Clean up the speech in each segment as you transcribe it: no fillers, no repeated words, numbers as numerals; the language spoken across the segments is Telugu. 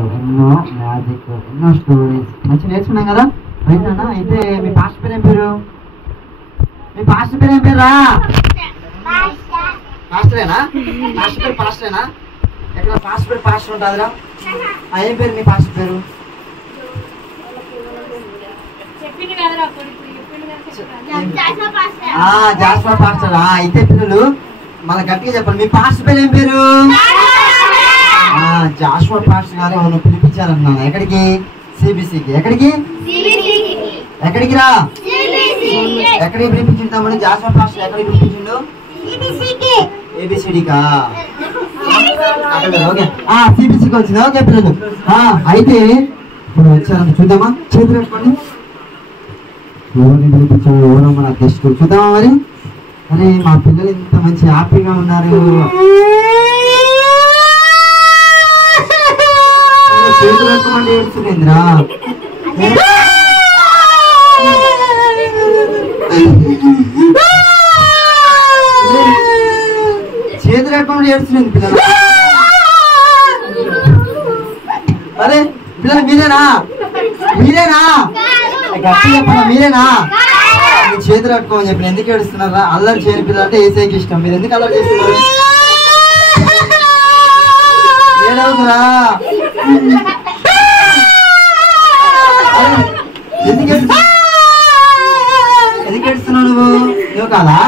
ఎన్నో మ్యాజిక్, ఎన్నో స్టోరీస్ మంచిగా నేర్చుకున్నాం కదా. రైట్ అయితే మీ పాస్టర్ పేరు ఏం పేరు? మీ పాస్టర్ పేరు ఏం పేరురా? పాస్టరేనా? పాస్టర్ పేరు పాస్టరేనా? ఎక్కడ పాస్టర్ పేరు పాస్టర్ ఉంటుందిరా? ఏం పేరు మీ పాస్టర్ పేరు? జాస్వా పాస్టర్. అయితే పిల్లలు మన గట్టిగా చెప్పండి, మీ పాస్టర్ పేరు ఏం పేరు? జాస్వా పాస్టర్ గారు ఎవరు పిలిపించారన్నా? ఎక్కడికి? సిబిసికి. ఎక్కడికి? ఎక్కడికి రా? ఎక్కడికి పిలిపించింటామని జాస్వా పాస్టర్ ఎక్కడికి పిలిపించిండు? ఏబిసిడికా? ఓకే సిబిసికి వచ్చింది. ఓకే పిల్లలు అయితే ఇప్పుడు వచ్చారని చూద్దామా? చేతులు పెట్టుకోండి. ఎవరిని పిలిపించాము? ఎవరో మన గెస్ట్ చూద్దామా మరి? అరే మా పిల్లలు ఇంత మంచి హ్యాపీగా ఉన్నారు. చేతులు పెట్టుకోండి. ఏడుస్తుందిరా? చేతులు పెట్టుకోండి. ఏడుస్తుంది పిల్లలు. అరే పిల్లలు మీరేనా? మీరేనా? గట్టి చెప్పండి, మీరేనా? మీరు చేతులు కట్టుకోమని చెప్పిన ఎందుకు ఏడుస్తున్నారా? అల్లరి చేయని పిల్లలు అంటే ఏసైకి ఇష్టం. మీరు ఎందుకు అల్లరి చేస్తున్నారు? ఏడవుతురా? ఎందుకు ఏడుస్తున్నావు నువ్వు? నువ్వు కాదా?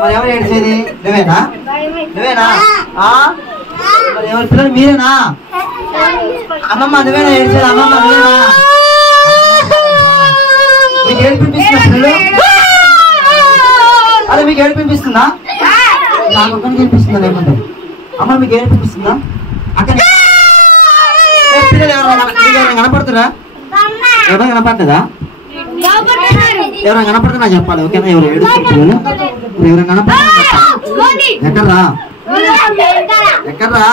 మరి ఎవరు ఏడ్చేది? నువ్వేనా? నువ్వేనా? మరి ఎవరి పిల్లలు మీరేనా? అమ్మమ్మ నువ్వేనా ఏడ్చేది? అమ్మమ్మ నువ్వేనా? మీకు ఏడిపిస్తుందా పిల్లలు? అదే మీకు ఏడిపిస్తుందా? నాకు ఒక్కరికి ఏడిపిస్తుందా? లేకుంటే అమ్మ మీకు ఏడిపిస్తుందా? అక్కడ పిల్లలు ఎవరైనా కనపడుతురా? ఎవరైనా కనపడదా? ఎవరైనా కనపడితే నాకు చెప్పాలి. ఓకేనా? ఎవరు ఏడుస్తారు పిల్లలు? ఎవరైనా కనపడుతున్నా ఎక్కడ్రా? ఎక్కడ్రా?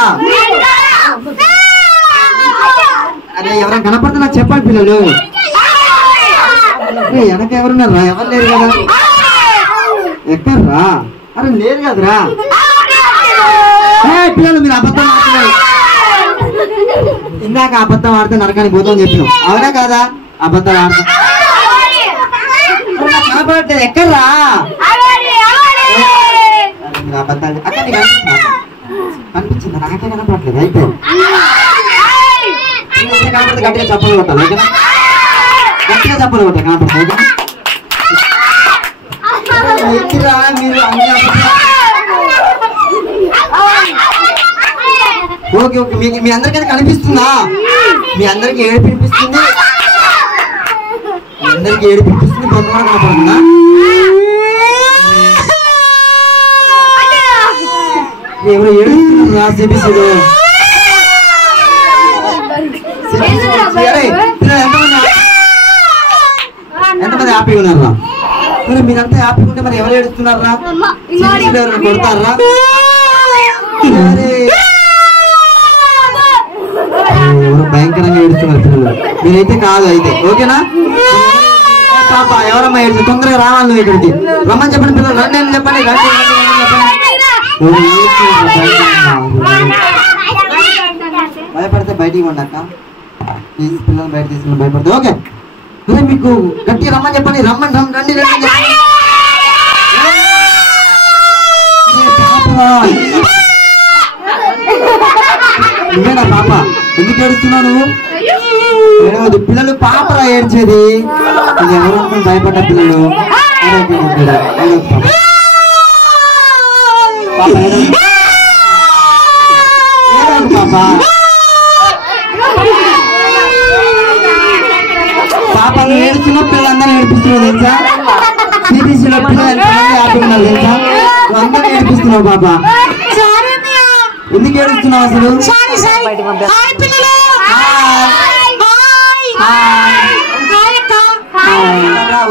అరే ఎవరైనా కనపడితే నాకు చెప్పాలి పిల్లలు. వెనక ఎవరున్నారా? ఎవరు లేరు కదా? ఎక్కడ్రా? అరే లేరు కదరా? పిల్లలు మీరు అబద్ధం ఆడుతున్నారు. ఇందాక అబద్ధం ఆడితే నరకానికి పోతామని చెప్పినాం, అవునా కాదా? అబద్ధాలు ఆడతాం కనపడట్లేదు. ఎక్కడ్రా? మీరు అబద్ధాలు అక్కడ కనిపించింది, నాకే కనపడట్లేదు. అయిపోయింది. కనపడితే గట్టిగా చప్పలు కొట్టాలి. ఓకేనా? గట్టిగా చప్పలు కొట్టాలి కనపడతాయి. ఓకేనా? మీరు ఓకే ఓకే మీ అందరికైతే కనిపిస్తుందా? మీ అందరికి ఏడు పినిపిస్తుంది? మీ అందరికి ఏడు పినిపిస్తుంది? కొంతమంది కనపడుతుందా? ఎవరు ఏడుస్తున్నారు? సిబిసిలో ఎంతమంది హ్యాపీగా ఉన్నారా? మరి మీరంతా హ్యాపీగా ఉంటే మరి ఎవరు ఏడుస్తున్నారా? ఎవరు కొడతారా? భయంకరంగా ఏడుస్తున్నారు పిల్లలు. మీరైతే కాదు అయితే. ఓకేనా? పాప ఎవరమ్మా ఏడుస్తు? తొందరగా రావాలి నువ్వు ఇక్కడికి. రమ్మని చెప్పండి పిల్లలు. రండి అని చెప్పండి. భయపడితే బయటికి ఉండక్క ప్లీజ్. పిల్లలు బయట తీసుకుని భయపడితే ఓకే. అదే మీకు గట్టిగా రమ్మని చెప్పండి. రమ్మని రండి రండి. నువ్వేనా పాప? ఎందుకు ఏడుస్తున్నావు నువ్వు? ఏడవద్దు పిల్లలు. పాపరా ఏడ్చేది? ఎవరు భయపడ్డ పిల్లలు? పాప ఏడుస్తున్నా పిల్లలందరూ ఏడిపిస్తున్నావు తెలుసా? సిబిసిలో పిల్లలు ఎంతమంది ఆడుతున్నారు తెలుసా? అందరూ ఏడిపిస్తున్నావు పాప. ఎందుకు ఏడుస్తున్నావు అసలు?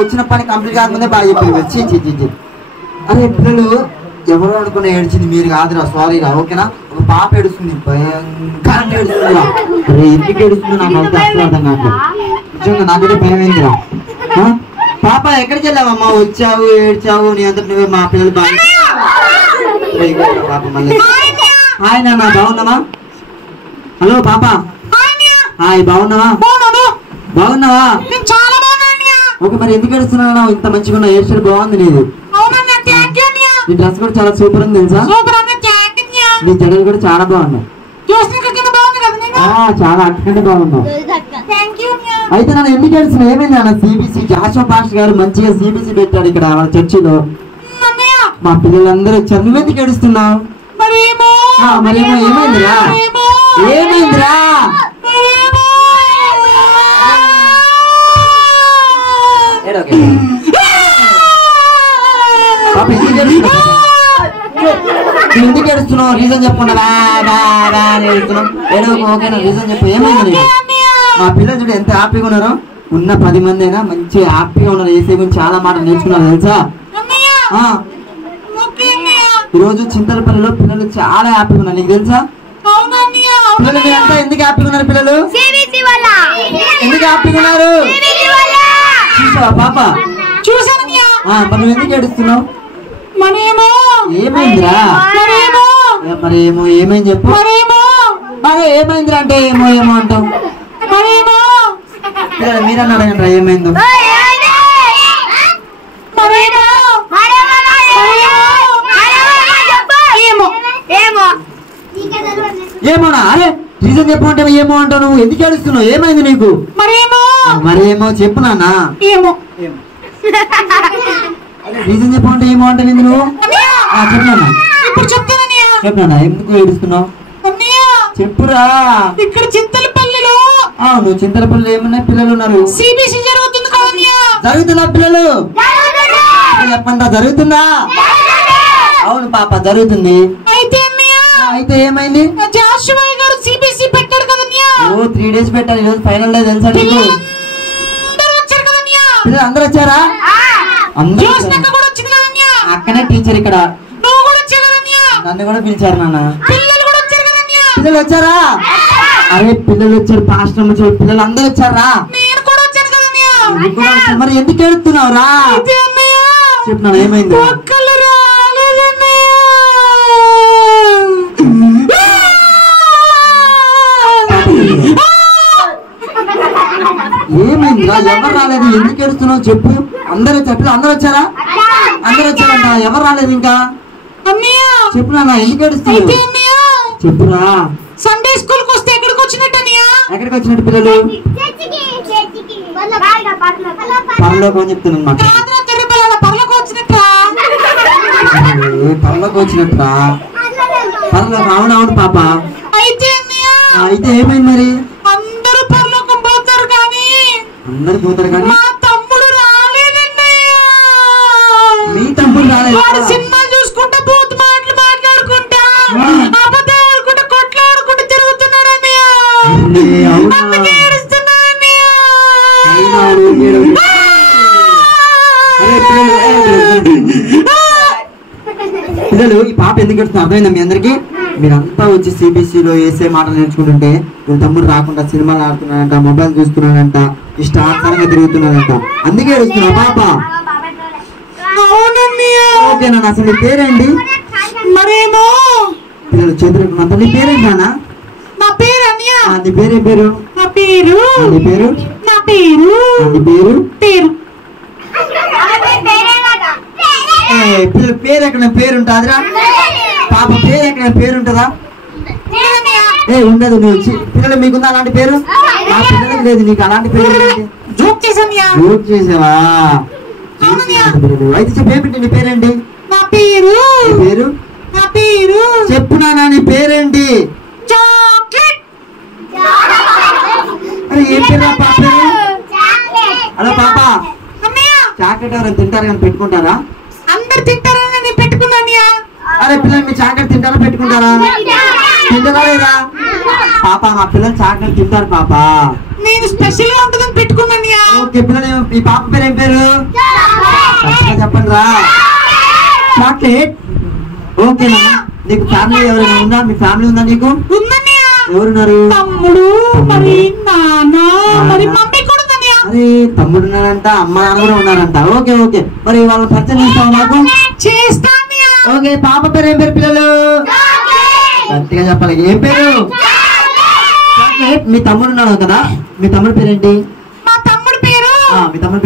వచ్చిన పని కంప్లీట్ కాకముందే బాగా చెప్పి. అరే పిల్లలు ఎవరో అనుకున్న ఏడ్చింది మీరు కాదురా, సారీ రా. ఓకేనా? ఒక పాప ఏడుస్తుంది, భయంకరంగా ఏడుస్తుందిరా. అరే ఎందుకు ఏడుస్తుందో నాకు అయితే అసలు అర్థం కాదు. నిజంగా నాకైతే భయం అయిందిరా. పాప ఎక్కడికి వెళ్ళావమ్మా? వచ్చావు ఏడ్చావు, నీ అంతా నువ్వే. మా పిల్లలు బాగా పాప మళ్ళీ హాయ్ నాన్న బాగున్నామా? హలో పాప హాయ్ బాగున్నావా? బాగున్నావా? ఓకే, మరి ఎందుకు ఏడుస్తున్నావు? ఇంత మంచిగా ఉన్న హెయిర్ స్టైల్ బాగుంది నీది. నీ డ్రెస్ కూడా చాలా సూపర్ ఉంది తెలుసా? నీ జడలు కూడా చాలా బాగున్నాయి. చాలా అట్కంటే బాగున్నావు. అయితే నన్ను ఎందుకు ఏడుస్తున్నావు? ఏమైంది అన్న? సిబిసి జాషో పాస్టర్ గారు మంచిగా సిబిసి పెట్టాడు ఇక్కడ చర్చిలో. మా పిల్లలందరూ వచ్చారు. నువ్వెందుకు ఏడుస్తున్నావు? మరేమో ఏమైందిరా? ఏమైందిరా? ఎందుకు ఏడుస్తున్నావు? రీజన్ చెప్పకుండా ఓకేనా? రీజన్ చెప్పు. ఏమైంది? మా పిల్లలు చూడు ఎంత హ్యాపీగా ఉన్నారో. ఉన్న 10 మంది అయినా మంచి హ్యాపీగా ఉన్నారు. ఏసీ గురించి చాలా మాటలు నేర్చుకున్నారు తెలుసా? ఈరోజు చింతలపల్లిలో పిల్లలు చాలా హ్యాపీగా ఉన్నారు. నీకు తెలుసా? పిల్లలు మీరంతా ఎందుకు హ్యాపీగా ఉన్నారు? పిల్లలు ఎందుకు హ్యాపీగా ఉన్నారు? చూసావా పాప? మరి నువ్వు ఎందుకు ఏడుస్తున్నావు? ఏమైందిరా? మరేమో ఏమైంది చెప్పు. మరి ఏమైందిరా అంటే ఏమో ఏమో అంటావు. మీరన్నా అడగండి ఏమైందో. ఏమోనా? అరే రీజన్ చెప్పు అంటే ఏమో అంటావు. నువ్వు ఎందుకు ఏడుస్తున్నావు? ఏమైంది నీకు? మరేమో చెప్పు నాన్న. రీజన్ చెప్పు అంటే ఏమో అంటే నువ్వు చెప్పనా? చెప్పనా? ఎందుకు ఏడుస్తున్నావు? చెప్పురా. ఇక్కడ చింతలపల్లిలో నువ్వు చింతలపల్లిలో ఏమన్నా పిల్లలు ఉన్నారు. జరుగుతుందా పిల్లలు? చెప్పండి జరుగుతుందా? అవును పాప జరుగుతుంది. అయితే ఏమైంది? ఓ 3 days పెట్టారు. ఈరోజు ఫైనల్ డే తెలుసా నీకు? పిల్లలు అందరూ వచ్చారా? అక్కనే టీచర్ ఇక్కడ నన్ను కూడా పిలిచారు నాన్న. పిల్లలు వచ్చారా? అరే పిల్లలు వచ్చారు, పాస్టర్ వచ్చారు, పిల్లలు అందరూ వచ్చారా? మరి ఎందుకు ఏడుస్తున్నావు రా? చెప్తున్నాను ఏమైంది? ఏమైందిరా? ఎవరు రాలేదు? ఎందుకు ఏడుస్తున్నావు చెప్పు. అందరూ చెప్పు. అందరూ వచ్చారా? అందరూ వచ్చారంట. ఎవరు రాలేదు ఇంకా? చెప్పు నాన్న ఎందుకు ఏడుస్తున్నావు? చెప్పురా. సండే స్కూల్ కి వస్తే ఎక్కడికి వచ్చినట్టు? ఎక్కడికి వచ్చినట్టు పిల్లలు? పరలోకం అని చెప్తున్నాను మాట. పరలోకం వచ్చినట్టురా? పరలోకం. అవునవును పాప. అయితే ఏమైంది మరి? అందరూ పరలోకం పోతారు కానీ మా తమ్ముడు రాలేదండి. మీ తమ్ముడు రాలేదు? సినిమా చూసుకుంటా బూత్ మాటలు మాట్లాడుకుంటా అబద్ధాలు ఆడుకుంటా కొట్లాడుకుంటూ తిరుగుతున్నాడని. పిల్లలు ఈ పాప ఎందుకు ఎడుతున్నా అర్థమైందా మీ అందరికి? మీరంతా వచ్చి సిబిసిలో వేసే మాటలు నేర్చుకుంటుంటే వీళ్ళ తమ్ముడు రాకుండా సినిమాలు ఆడుతున్నాడంట, మొబైల్ చూస్తున్నాడంట, ఇష్టానుసారంగా తిరుగుతున్నాడంట. అందుకే ఏడుస్తున్నా పాప? ఓకేనా? అసలు నీ పేరేంటి? మరేమో పిల్లలు చేతులు నీ పేరేంటి నాన్న? నా పేరు అన్య. నీ పేరేం పేరు? నా పేరు. నీ పేరు? నా పేరు. నీ పేరు? పేరు. పిల్లల పేరు ఎక్కడ పేరు ఉంటుందిరా? పాప పేరు ఎక్కడ పేరు ఉంటుందా? ఉండదు. నువ్వు పిల్లలు మీకుందా అలాంటి పేరు? ఆ పిల్లలకి లేదు. నీకు అలాంటి పేరు జోక్ చేసావా? అయితే చెప్పేమిటి నీ పేరేంటి? నా పేరు. పేరు? నా పేరు. చెప్పు నాన్న నీ పేరేంటి? చాక్లెట్. అరే ఏం పేరు పాప? అలా పాప చాక్లెట్ ఎవరైనా తింటారు కానీ పెట్టుకుంటారా? అందరు తింటారని నేను పెట్టుకున్నా. అరే పిల్లలు మీ చాక్లెట్ తింటారా పెట్టుకుంటారా? తింటారా లేదా? పాప మా పిల్లలు చాక్లెట్ తింటారు పాప. నేను స్పెషల్ గా ఉంటుందని పెట్టుకున్నా. ఓకే పిల్లలు ఈ పాప పేరు ఏం పేరు? చెప్పండి రా. చాక్లెట్. ఓకేనా? నీకు ఫ్యామిలీ ఎవరైనా ఉందా? మీ ఫ్యామిలీ ఉందా నీకు? ఎవరున్నారు? తమ్ముడు, మరి నాన్న, మరి మమ్మీ కూడా. అరే తమ్ముడు ఉన్నాడంట, అమ్మ నాన్న కూడా ఉన్నారంట. Okay okay. మరి వాళ్ళని పరిచయం చేస్తావా నాకు? ఓకే. పాప పేరు ఏం పేరు పిల్లలు? గట్టిగా చెప్పాలి. ఏం పేరు? చాక్లెట్ మీ తమ్ముడు ఉన్నాడు కదా, మీ తమ్ముడు పేరేంటి? మా తమ్ముడు పేరు మీ తమ్ముడు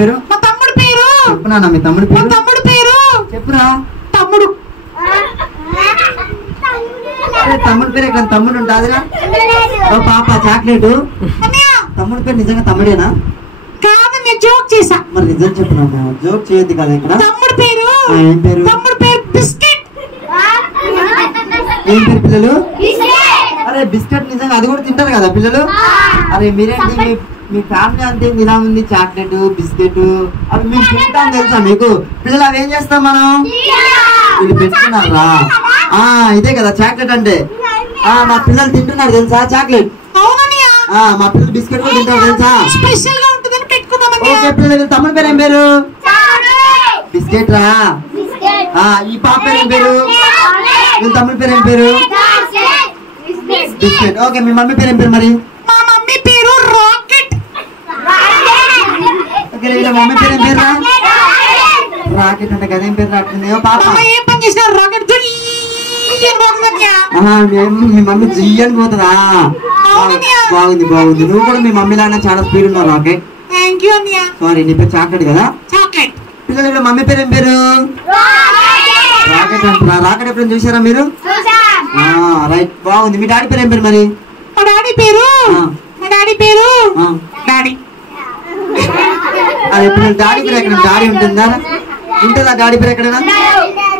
పేరు చెప్పునా? మీ తమ్ముడు పేరు చెప్పురా. తమ్ముడు తమ్ముడు పేరు ఎక్కడ? తమ్ముడు ఉంటాదిరా. ఓ పాప చాక్లెట్ తమ్ముడు పేరు నిజంగా తమ్ముడేనా? కాదు, నేను జోక్ చేసా. మరి నిజం చెప్పున్నా, జోక్ చేయొద్దు కదా ఇక్కడ. తమ్ముడు పేరు ఏం పేరు? తమ్ముడు పేరు బిస్కెట్. ఏం పేరు పిల్లలు? అరే బిస్కెట్ నిజంగా అది కూడా తింటారు కదా పిల్లలు? అరే మీరేంటి మీ ఫ్యామిలీ అంతే ఇలా ఉంది, చాక్లెట్ బిస్కెట్ అవి మేము తింటాం తెలుసా మీకు? పిల్లలు అవి ఏం చేస్తాం మనం? వీళ్ళు పెట్టుకున్నారా? ఇదే కదా చాక్లెట్ అంటే. మా పిల్లలు తింటున్నారు తెలుసా చాక్లెట్? మా పిల్లలు బిస్కెట్ కూడా తింటారు తెలుసా? స్పెషల్ గా ఉంటుందని పెట్టుకున్నాం. ఓకే పిల్లలు తమ్ముడు పేరు ఏం పేరు? బిస్కెట్ రా. ఈ పాప పేరు ఏం పేరు? వీళ్ళ తమ్ముడు పేరు ఏం పేరు? బిస్కెట్. ఓకే మీ మమ్మీ పేరు ఏం పేరు మరి? మా మమ్మీ పేరు రాకెట్. ఓకే వీళ్ళ మమ్మీ పేరు ఏం పేరు? రాకెట్ అంటే కదా ఏం పేరు రాకుండా పాప ఏం పని చేసిన రాకెట్ మీ మమ్మీ జియ్యని పోతుందా? బాగుంది బాగుంది. నువ్వు కూడా మీ మమ్మీ లాగా చాలా స్పీడ్ ఉన్నావు రాకెట్. సారీ నీ పేరు చాక్లెట్ కదా? చాక్లెట్. పిల్లలు మమ్మీ పేరు ఏం పేరు? రాకెట్ అంటారా? రాకెట్ ఎప్పుడైనా చూసారా మీరు? రైట్ బాగుంది. మీ డాడీ పేరు ఏం పేరు మరి? మా డాడీ పేరు డాడీ. అది ఇప్పుడు డాడీ పేరు ఎక్కడ? డాడీ ఉంటుందా? ఉంటుందా డాడీ పేరు ఎక్కడైనా?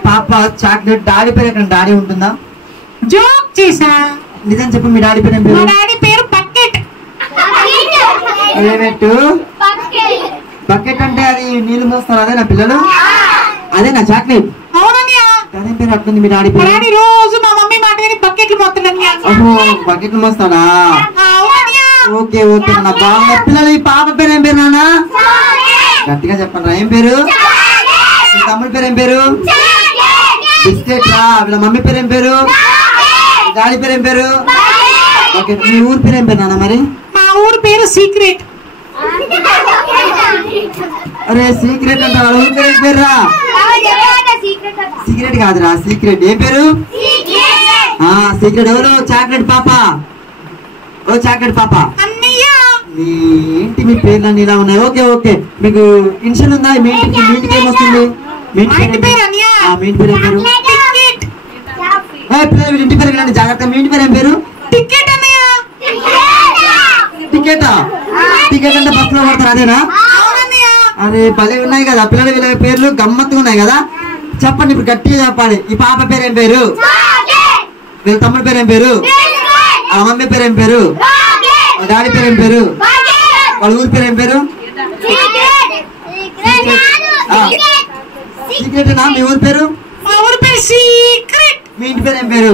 పాప చాక్లెట్ డాడీ పేరు ఎక్కడ? డాడీ ఉంటుందా? జోక్ చేసా. నిజం చెప్పు మీ డాడీ పేరు ఏం పేరు? మా డాడీ పేరు బకెట్. ఏమెట్టు బకెట్ అంటే అది నీళ్లు మోస్తారు అదే నా పిల్లలు? అదే నా చాక్లెట్. అవునన్నయ్య. అదే పేరు అట్టుంది మీ డాడీ పేరు? డాడీ రోజు మా మమ్మీ మాట విని బకెట్లు మోస్తాడన్నయ్య. ఓహో బకెట్లు మోస్తాడా? ఓకే ఓకే నా బాగున్నా. పిల్లలు ఈ పాప పేరు ఏం పేరు నాన్న? గట్టిగా చెప్పండి. ఏం పేరు? మీ తమ్ముడి పేరు ఏం పేరు? బిస్కెట్ రా. వీళ్ళ మమ్మీ పేరు ఏం పేరు? డాడీ పేరు ఏం పేరు? ఓకే మీ ఊరు పేరు ఏం పేరు నాన్న మరి? మా ఊరు పేరు సీక్రెట్. అరే సీక్రెట్ అంటారు. ఊరు పేరు ఏం పేరు రా? సీక్రెట్ కాదురా సీక్రెట్. ఏం పేరు? సీక్రెట్. ఎవరు? చాక్లెట్ పాప. ఓ చాక్లెట్ పాప. ఏంటి మీ పేర్లన్నీ ఇలా ఉన్నాయి? ఓకే ఓకే మీకు ఇన్షియల్ ఉందా? మీ ఇంటికి ఏమొస్తుంది? మీ ఇంటి పేరు ఏం పేరు? పిల్లలు ఇంటి పేరు వినండి జాగ్రత్త. మీ ఇంటి పేరు ఏం పేరు? టికెట్ అన్నయ్య. టికెటా? టికెట్ అంటే బస్సులో పడతారు అదేనా? అరే భలే ఉన్నాయి కదా పిల్లలు. వీళ్ళ పేర్లు గమ్మత్తుగా ఉన్నాయి కదా. చెప్పండి ఇప్పుడు గట్టిగా చెప్పాలి. ఈ పాప పేరు ఏం పేరు? వీళ్ళ తమ్ముడి పేరు ఏం పేరు? మమ్మీ పేరు ఏం పేరు? డాడీ పేరు ఏం పేరు? వాళ్ళ ఊరి పేరు ఏం పేరు? సీక్రెట్. మీ ఊరి పేరు? మా ఊరి పేరు సీక్రెట్. మీ ఇంటి పేరు ఏం పేరు?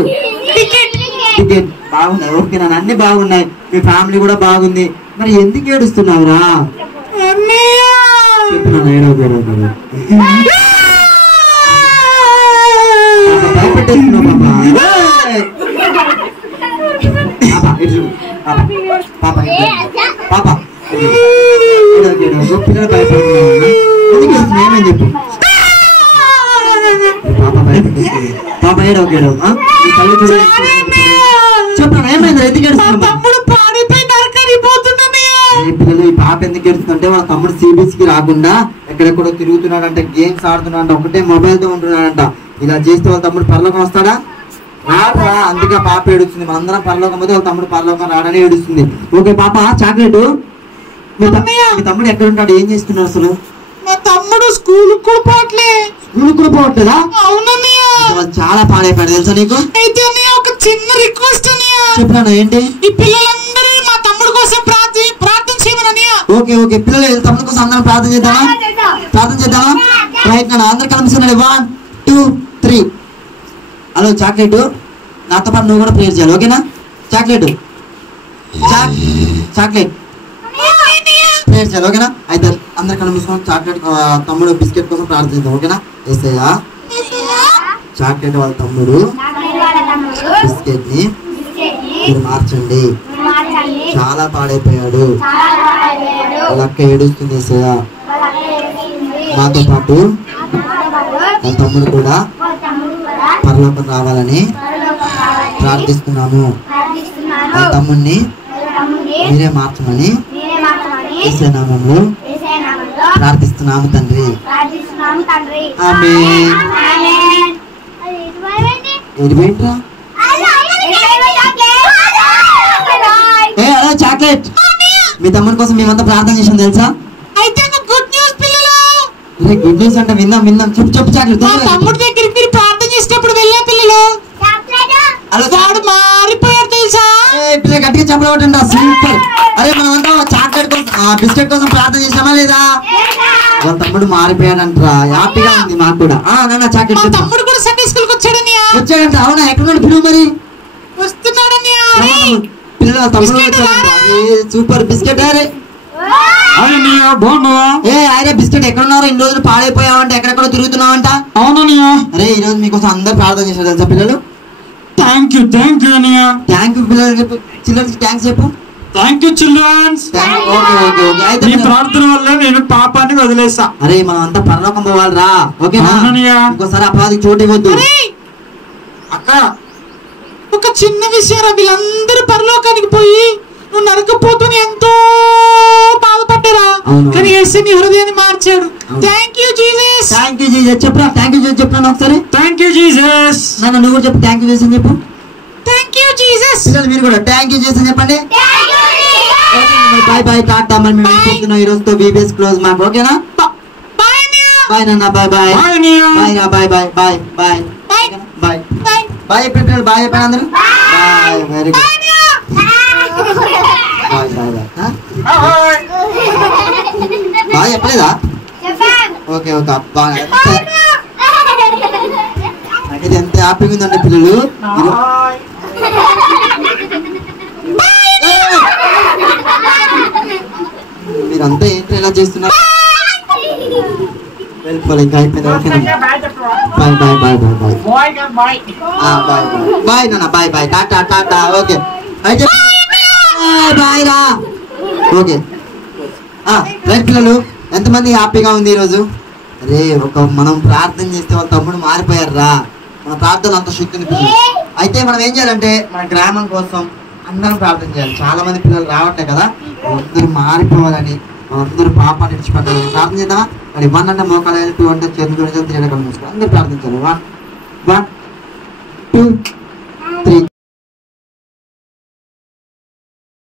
టికెట్. టికెట్. బాగున్నాయి. ఓకే నాన్న అన్ని బాగున్నాయి. మీ ఫ్యామిలీ కూడా బాగుంది. మరి ఎందుకు ఏడుస్తున్నావురా? చెప్పినా భయపెట్టేస్తున్నావు పాప. పాప పిల్లలు భయపడుతున్నావు. ఎందుకు ఏడుస్తున్నావు? ఏమని చెప్పు. పాప భయపెట్టేస్తుంది. పాప ఏడవ చెప్పాను ఏమైంది? ఎందుకు ఏడుస్తున్నావు? పిల్లలు ఈ పాప ఎందుకు ఏడుస్తుందంటే వాళ్ళ తమ్ముడు సిబిఎస్కి రాకుండా ఎక్కడెక్కడో తిరుగుతున్నాడంట, గేమ్స్ ఆడుతున్నాడంట, ఒకటే మొబైల్ తో ఉంటున్నాడంట. ఇలా చేస్తే వాళ్ళ తమ్ముడు పరలోకం వస్తాడా? రాడా. అందుకే పాప ఏడుస్తుంది. మనందరం పరలోకం పోతే వాళ్ళ తమ్ముడు పరలోకం రాడని ఏడుస్తుంది. ఓకే పాప చాక్లెట్ మీ తమ్ముడు ఎక్కడ ఉంటాడు? ఏం చేస్తున్నాడు అసలు? మా తమ్ముడు స్కూల్ కూడా పోవట్లేదా? అవునన్నయ్య. చాలా పాడైపోయాడు తెలుసా నీకు? అయితే ఒక చిన్న రిక్వెస్ట్ అన్నయ్య. చెప్పాను ఏంటి? ఈ పిల్లలందరూ మా తమ్ముడు కోసం ప్రార్థన చేయమని అన్నయ్య. ఓకే ఓకే పిల్లలు తమ్ముడు కోసం అందరం ప్రార్థన చేద్దామా? రైట్ నాన్న అందరు కలిసి 1 2 3. హలో చాక్లెట్ నాతో పాటు నువ్వు కూడా ప్రేయర్ చేయాలి ఓకేనా? చాక్లెట్ ప్రేయర్ చేయాలి ఓకేనా? అయితే అందరు కలిసి చాక్లెట్ తమ్ముడు బిస్కెట్ కోసం ప్రార్థిద్దాం ఓకేనా? ఏసయ్యా చాక్లెట్ వాళ్ళ తమ్ముడు బిస్కెట్ ని మీరు మార్చండి. చాలా పాడైపోయాడు. వాళ్ళ అక్క ఏడుస్తుంది ఏసయ్యా. మాతో పాటు వాళ్ళ తమ్ముడు కూడా పరలోకం రావాలని ప్రార్థిస్తున్నాము. వాళ్ళ తమ్ముడిని మీరే మార్చమని యేసు నామములో ప్రార్థిస్తున్నాము తండ్రి. ఆమేన్. ఎడిపోయింట్రా అలా చాక్లెట్ మీ తమ్ముడి కోసం మేమంతా ప్రార్థన చేసాం తెలుసా? అయితే గుడ్ న్యూస్ పిల్లలు. గుడ్ న్యూస్ అంటే విందాం చెప్పు చాక్లెట్. తమ్ముడి దగ్గరికి మీరు ప్రార్థన చేసేటప్పుడు వెళ్ళే పిల్లలు వాడు మారిపోయాడు తెలుసా? పిల్లలు గట్టిగా చెప్పలేటండి సూపర్. అరే మనమంతా చాక్లెట్ కోసం బిస్కెట్ కోసం ప్రార్థన చేసామా లేదా? వాళ్ళ తమ్ముడు మారిపోయాడంటరా. హ్యాపీగా ఉంది మాకు కూడా. నాన్న చాక్లెట్. తమ్ముడు కూడా సండే స్కూల్కి వచ్చాడంట. అవునా? ఎక్కడ పిలువు మరి. వస్తున్నాడని పిల్లలు తమ్ముడు సూపర్ బిస్కెట్. అరే బిస్కెట్ ఎక్కడున్నారో ఇన్ని రోజులు పాడైపోయావంట, ఎక్కడెక్కడ తిరుగుతున్నావంట. అవునయ్యా. అరే ఈ రోజు మీకోసం అందరు ప్రార్థన చేశారు తెలుసా పిల్లలు? థ్యాంక్ యూ అన్నయ్య. థ్యాంక్ యూ పిల్లలు. చెప్పు చిల్డ్రన్స్ థ్యాంక్స్ చెప్పు. Thank you children's. అయితే మీ ప్రార్థన వల్ల నేను పాపాన్ని వదిలేసా. అరే మనం అంతా పరలోకం పోవాలిరా. ఓకేనా? ఇంకోసారి అపరాధికి చోటు ఇవ్వద్దు. అక్క ఒక చిన్న విషయం రా, వీళ్ళందరూ పరలోకానికి పోయి నువ్వు నరకపోతూనే ఎంతో బాధపడ్డారా, కానీ యేసు నీ హృదయాన్ని మార్చాడు. Thank you Jesus. Thank you Jesus. చెప్పురా థ్యాంక్ యూ జీసస్. చెప్పురా ఒకసారి. Thank you Jesus. నాన్న నువ్వు కూడా చెప్పు థ్యాంక్ యూ జీసస్ అని చెప్పు. Thank you Jesus. పిల్లలు మీరు కూడా థ్యాంక్ యూ జీసస్ అని చెప్పండి. Bye bye tata. మరి మేము వెళ్ళిపోతున్నాం ఈ రోజుతో. బీబీఎస్ క్లోజ్ మాకు. ఓకేనా? బాయ్ నాన్న. Bye bye. బాయ్ రా. Bye bye bye bye bye bye పిల్లలు. బాయ్ చెప్పండి అందరూ. Bye. Very good. Bye bye bye. Bye చెప్పలేదా? Okay okay. అబ్బా నాకైతే ఎంత హ్యాపీగా ఉందండి పిల్లలు. మీరంతా ఏంటి ఎలా చేస్తున్నారు? వెళ్ళిపోవాలి ఇంకా అయిపోయింది. ఓకేనా? Bye bye bye bye bye bye bye bye నాన్న. బాయ్ బాయ్ టాటా టాటా. ఓకే అయితే బాయ్ రా. ఓకే రైట్ పిల్లలు. ఎంతమంది హ్యాపీగా ఉంది ఈరోజు? అరే మనం ప్రార్థన చేస్తే వాళ్ళ తమ్ముడు మారిపోయారు రా. మన ప్రార్థన అంత శక్తిని పిల్లలు. అయితే మనం ఏం చేయాలంటే మన గ్రామం కోసం అందరం ప్రార్థన చేయాలి. చాలా మంది పిల్లలు రావట్లే కదా, అందరూ మారిపోవాలని, అందరూ పాపాన్ని విడిచిపెట్టాలని ప్రార్థన చేద్దామా? మరి 1 అంటే మోకాలు, 2 అంటే చేతులు, 3 అంటే మూసుకోవాలి. అందరూ ప్రార్థించాలి. 1 1 2